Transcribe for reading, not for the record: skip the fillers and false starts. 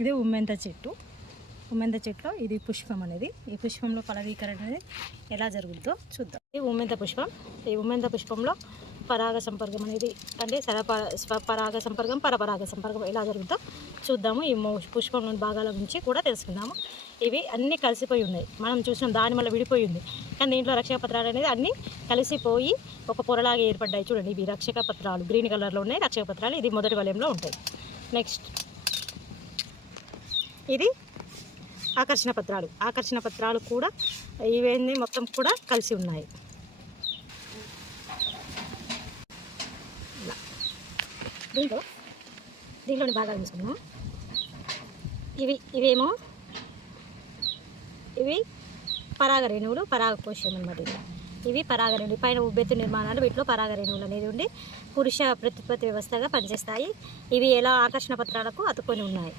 ఇది ఉమ్మెంత చెట్టు. ఉమ్మెంత చెట్టులో ఇది పుష్పం అనేది. ఈ పుష్పంలో ఫలదీకరణ అనేది ఎలా జరుగుతుందో చూద్దాం. ఈ ఉమ్మెంత పుష్పం. ఈ ఉమ్మెంత పుష్పంలో పరాగ సంపర్కం అనేది అంటే స్వపరాగ సంపర్కం పరపరాగ సంపర్కం ఎలా జరుగుతుందో చూద్దాము. ఈ పుష్పంలోని భాగాల గురించి కూడా తెలుసుకుందాము. ఇవి అన్నీ కలిసిపోయి ఉన్నాయి. మనం చూసినాం దాని వల్ల విడిపోయి ఉంది, కానీ దీంట్లో రక్షక పత్రాలు అనేది అన్నీ కలిసిపోయి ఒక పొరలాగా ఏర్పడ్డాయి. చూడండి, ఇవి రక్షక పత్రాలు గ్రీన్ కలర్లో ఉన్నాయి. రక్షక పత్రాలు ఇది మొదటి వలయంలో ఉంటాయి. నెక్స్ట్ ఇది ఆకర్షణ పత్రాలు. ఆకర్షణ పత్రాలు కూడా ఇవన్నీ మొత్తం కూడా కలిసి ఉన్నాయి. దీంట్లోని భాగాలు చూసుకున్నాం. ఇవి పరాగ రేణువులు, పరాగ కోశం అనమాట. ఇవి పరాగ రేణువులు. పైన ఉబ్బెత్తు నిర్మాణాలు, వీటిలో పరాగ రేణువులు అనేది ఉండి పురుష ప్రత్యుత్పత్తి వ్యవస్థగా పనిచేస్తాయి. ఇవి ఎలా ఆకర్షణ పత్రాలకు అతుక్కొని ఉన్నాయి.